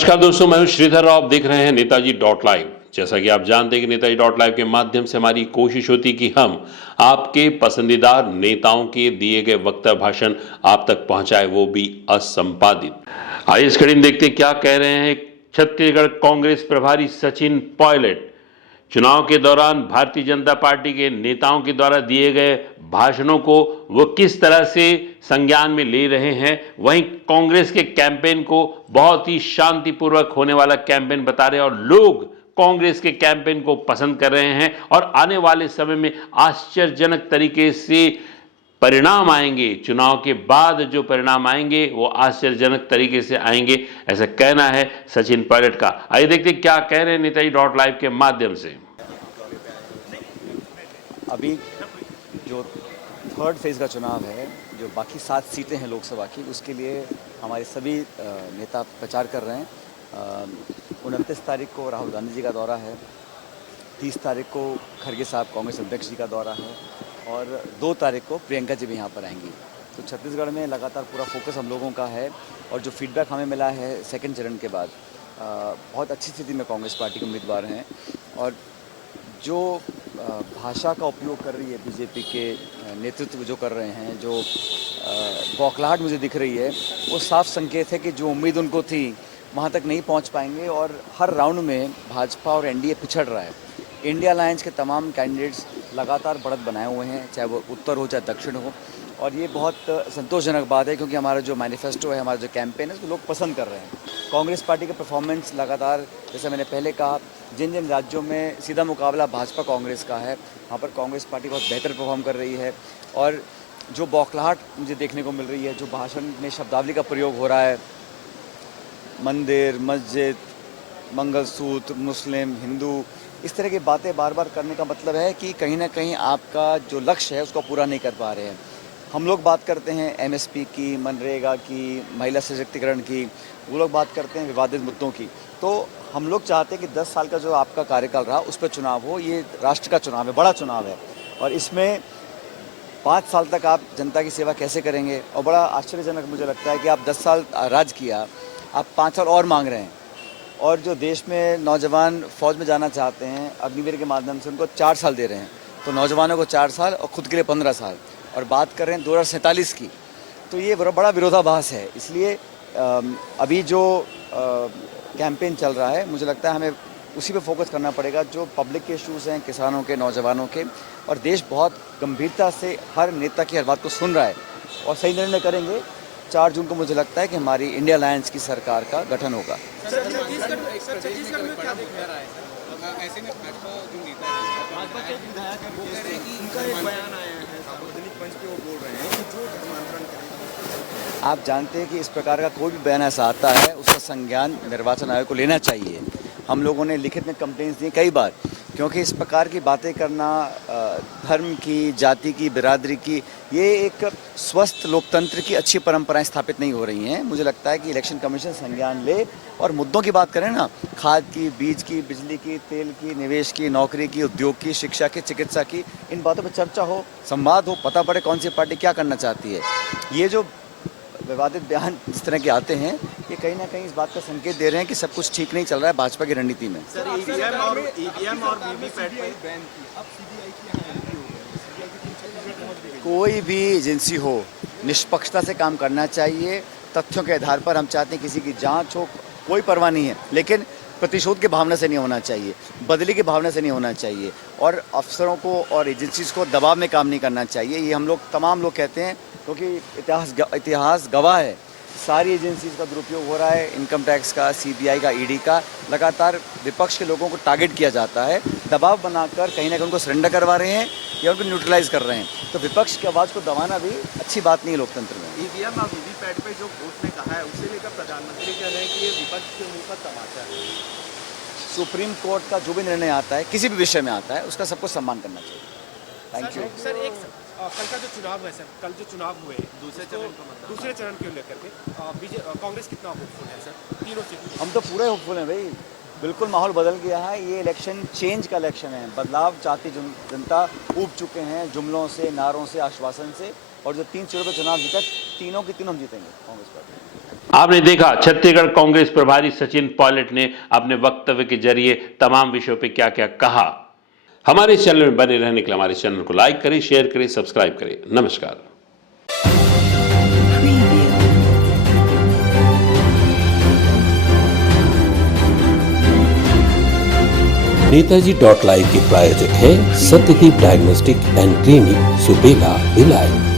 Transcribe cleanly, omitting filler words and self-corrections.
नमस्कार दोस्तों, मैं हूं श्रीधर राव। आप देख रहे हैं नेताजी डॉट लाइव। जैसा कि आप जानते हैं कि नेताजी डॉट लाइव के माध्यम से हमारी कोशिश होती कि हम आपके पसंदीदा नेताओं के दिए गए वक्तव्य भाषण आप तक पहुंचाए, वो भी असंपादित। आइए इस कड़ी में देखते हैं क्या कह रहे हैं छत्तीसगढ़ कांग्रेस प्रभारी सचिन पायलट। चुनाव के दौरान भारतीय जनता पार्टी के नेताओं के द्वारा दिए गए भाषणों को वो किस तरह से संज्ञान में ले रहे हैं, वहीं कांग्रेस के कैंपेन को बहुत ही शांतिपूर्वक होने वाला कैंपेन बता रहे हैं और लोग कांग्रेस के कैंपेन को पसंद कर रहे हैं और आने वाले समय में आश्चर्यजनक तरीके से परिणाम आएंगे। चुनाव के बाद जो परिणाम आएंगे वो आश्चर्यजनक तरीके से आएंगे, ऐसा कहना है सचिन पायलट का। आइए देखते क्या कह रहे हैं नेताजी डॉट लाइव के माध्यम से। अभी जो थर्ड फेज़ का चुनाव है, जो बाकी 7 सीटें हैं लोकसभा की, उसके लिए हमारे सभी नेता प्रचार कर रहे हैं। 29 तारीख को राहुल गांधी जी का दौरा है, 30 तारीख को खड़गे साहब कांग्रेस अध्यक्ष जी का दौरा है और 2 तारीख को प्रियंका जी भी यहाँ पर आएंगी। तो छत्तीसगढ़ में लगातार पूरा फोकस हम लोगों का है और जो फीडबैक हमें मिला है सेकंड चरण के बाद, बहुत अच्छी स्थिति में कांग्रेस पार्टी के उम्मीदवार हैं और जो भाषा का उपयोग कर रही है बीजेपी के नेतृत्व जो कर रहे हैं, जो बौखलाहट मुझे दिख रही है, वो साफ संकेत है कि जो उम्मीद उनको थी वहाँ तक नहीं पहुँच पाएंगे और हर राउंड में भाजपा और एनडीए पिछड़ रहा है। इंडिया अलायंस के तमाम कैंडिडेट्स लगातार बढ़त बनाए हुए हैं, चाहे वो उत्तर हो चाहे दक्षिण हो, और ये बहुत संतोषजनक बात है क्योंकि हमारा जो मैनिफेस्टो है, हमारा जो कैंपेन है, उसको लोग पसंद कर रहे हैं। कांग्रेस पार्टी के परफॉर्मेंस लगातार, जैसे मैंने पहले कहा, जिन जिन राज्यों में सीधा मुकाबला भाजपा कांग्रेस का है, वहाँ पर कांग्रेस पार्टी बहुत बेहतर परफॉर्म कर रही है। और जो बौखलाहट मुझे देखने को मिल रही है, जो भाषण में शब्दावली का प्रयोग हो रहा है, मंदिर, मस्जिद, मंगलसूत्र, मुस्लिम, हिंदू, इस तरह की बातें बार बार करने का मतलब है कि कहीं ना कहीं आपका जो लक्ष्य है उसको पूरा नहीं कर पा रहे हैं। हम लोग बात करते हैं एमएसपी की, मनरेगा की, महिला सशक्तिकरण की, वो लोग बात करते हैं विवादित मुद्दों की। तो हम लोग चाहते हैं कि 10 साल का जो आपका कार्यकाल रहा उस पर चुनाव हो। ये राष्ट्र का चुनाव है, बड़ा चुनाव है और इसमें 5 साल तक आप जनता की सेवा कैसे करेंगे। और बड़ा आश्चर्यजनक मुझे लगता है कि आप 10 साल राज किया, आप 5 साल और मांग रहे हैं। और जो देश में नौजवान फ़ौज में जाना चाहते हैं, अग्निवीर के माध्यम से उनको 4 साल दे रहे हैं, तो नौजवानों को 4 साल और ख़ुद के लिए 15 साल, और बात कर रहे हैं 2047 की। तो ये बड़ा विरोधाभास है। इसलिए अभी जो कैंपेन चल रहा है, मुझे लगता है हमें उसी पे फोकस करना पड़ेगा, जो पब्लिक के इश्यूज़ हैं, किसानों के, नौजवानों के। और देश बहुत गंभीरता से हर नेता की हर बात को सुन रहा है और सही निर्णय करेंगे। 4 जून को मुझे लगता है कि हमारी इंडिया अलायंस की सरकार का गठन होगा। छत्तीसगढ़ में क्या दिख रहा है सर? ऐसे में भाजपा जो नेता है, भाजपा के विधायक वो कह रहे हैं कि उनका एक बयान आया है सार्वजनिक मंच पे, वो बोल रहे हैं कि जो धर्मांतरण करेंगे। आप जानते हैं कि इस प्रकार का कोई भी बयान ऐसा आता है, उसका संज्ञान निर्वाचन आयोग को लेना चाहिए। हम लोगों ने लिखित में कंप्लेंट्स दी कई बार, क्योंकि इस प्रकार की बातें करना धर्म की, जाति की, बिरादरी की, ये एक स्वस्थ लोकतंत्र की अच्छी परंपराएं स्थापित नहीं हो रही हैं। मुझे लगता है कि इलेक्शन कमीशन संज्ञान ले और मुद्दों की बात करें ना, खाद की, बीज की, बिजली की, तेल की, निवेश की, नौकरी की, उद्योग की, शिक्षा की, चिकित्सा की, इन बातों पर चर्चा हो, संवाद हो, पता पड़े कौन सी पार्टी क्या करना चाहती है। ये जो विवादित बयान जिस तरह के आते हैं, ये कहीं ना कहीं इस बात का संकेत दे रहे हैं कि सब कुछ ठीक नहीं चल रहा है भाजपा की रणनीति में। सर, ईवीएम और वीवीपैट बैन की, अब सीबीआई की यहाँ एंट्री हो गई। सीबीआई की टीम छत्तीसगढ़ पहुंच भी गई। कोई भी एजेंसी हो, निष्पक्षता से काम करना चाहिए। तथ्यों के आधार पर हम चाहते हैं किसी की जांच हो, कोई परवाह नहीं है, लेकिन प्रतिशोध की भावना से नहीं होना चाहिए, बदले की भावना से नहीं होना चाहिए, और अफसरों को और एजेंसीज को दबाव में काम नहीं करना चाहिए। ये हम लोग तमाम लोग कहते हैं, क्योंकि इतिहास गवाह है, सारी एजेंसीज का दुरुपयोग हो रहा है, इनकम टैक्स का, सीबीआई का, ईडी का। लगातार विपक्ष के लोगों को टारगेट किया जाता है, दबाव बनाकर कहीं ना कहीं उनको सरेंडर करवा रहे हैं या उनको न्यूट्रलाइज कर रहे हैं। तो विपक्ष की आवाज़ को दबाना भी अच्छी बात नहीं है लोकतंत्र में। ईवीएम और वीवीपैट पे जो घोष ने कहा है, उसे लेकर प्रधानमंत्री कह रहे हैं कि ये विपक्ष के मुंह पर तमाचा है। सुप्रीम कोर्ट का जो भी निर्णय आता है, किसी भी विषय में आता है, उसका सबको सम्मान करना चाहिए। Thank you. सर, कल का जो चुनाव है, सर, कल जो चुनाव हुए दूसरे चरण को लेकर के कांग्रेस कितना होपफुल है सर तीनों सीटों? हम तो पूरे होपफुल हैं भाई, बिल्कुल माहौल बदल गया है। ये इलेक्शन चेंज का इलेक्शन है, बदलाव चाहती जनता ऊब चुके हैं जुमलों से, नारों से, आश्वासन से। और जो 3 सीटों पर चुनाव जीता, तीनों की तीनों हम जीतेंगे कांग्रेस पार्टी। आपने देखा छत्तीसगढ़ कांग्रेस प्रभारी सचिन पायलट ने अपने वक्तव्य के जरिए तमाम विषयों पे क्या क्या कहा। हमारे इस चैनल में बने रहने के लिए हमारे चैनल को लाइक करें, शेयर करें, सब्सक्राइब करें। नमस्कार। नेताजी.live के प्रायोजक है Satyadeep diagnostic and clinic, Supela, Bhilai.